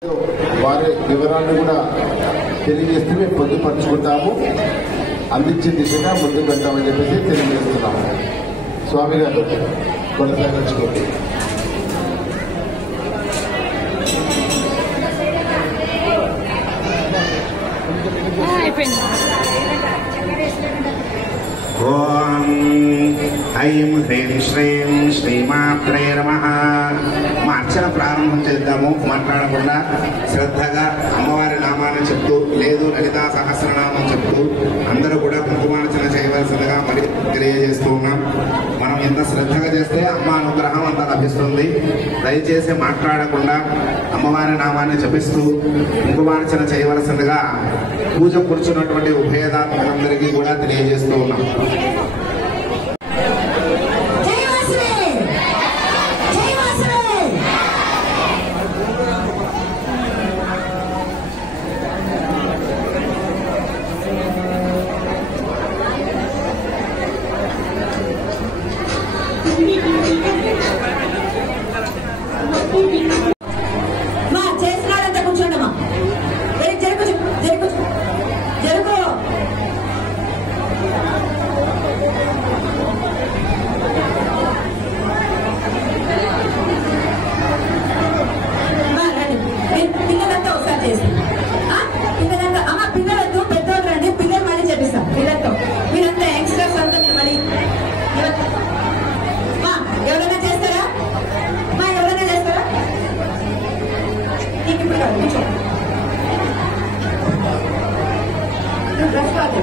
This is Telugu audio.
వారి వివరాలను కూడా తెలియజేస్తే మేము పొందుపరుచుకుంటాము, అందించే దిశగా ముందుకు వెళ్తామని చెప్పేసి తెలియజేస్తున్నాము. స్వామి గారు కొనసాగించుకోండి. ఓం ఐం హ్రీం శ్రీం శ్రీమాత్రే నమః. మా అర్చన ప్రారంభం చేద్దాము. మాట్లాడకుండా శ్రద్ధగా అమ్మవారి నామాన్ని చెప్తూ, లేదు లలితా సహస్రనామం చెప్తూ అందరూ కూడా కుంకుమార్చన చేయవలసిందిగా మరి తెలియజేస్తూ ఉన్నాం. మనం ఎంత శ్రద్ధగా చేస్తే అమ్మ అనుగ్రహం అంత లభిస్తుంది. దయచేసి మాట్లాడకుండా అమ్మవారి నామాన్ని జపిస్తూ కుంకుమార్చన చేయవలసిందిగా పూజ కూర్చున్నటువంటి ఉభయదాతలందరికీ కూడా తెలియజేస్తూ ఉన్నాం. చేసినారంతా కూర్చోండమ్మా. జరుగు జరుగు జరుగు. పిల్లలంతా ఒకసారి చేసి పిల్లలంతా అమ్మ పిల్లలతో పెద్దోళ్ళు రండి. పిల్లలు మళ్ళీ చెప్పిస్తాం. పిల్లలతో మీరంతా యంగ్స్టర్స్ అంతా మీరు మళ్ళీ ఎవరైనా చేస్తారా? ఎవరైనా చేస్తారా? నీకు ఇప్పుడు కూర్చో. డ్రెస్ కాదు.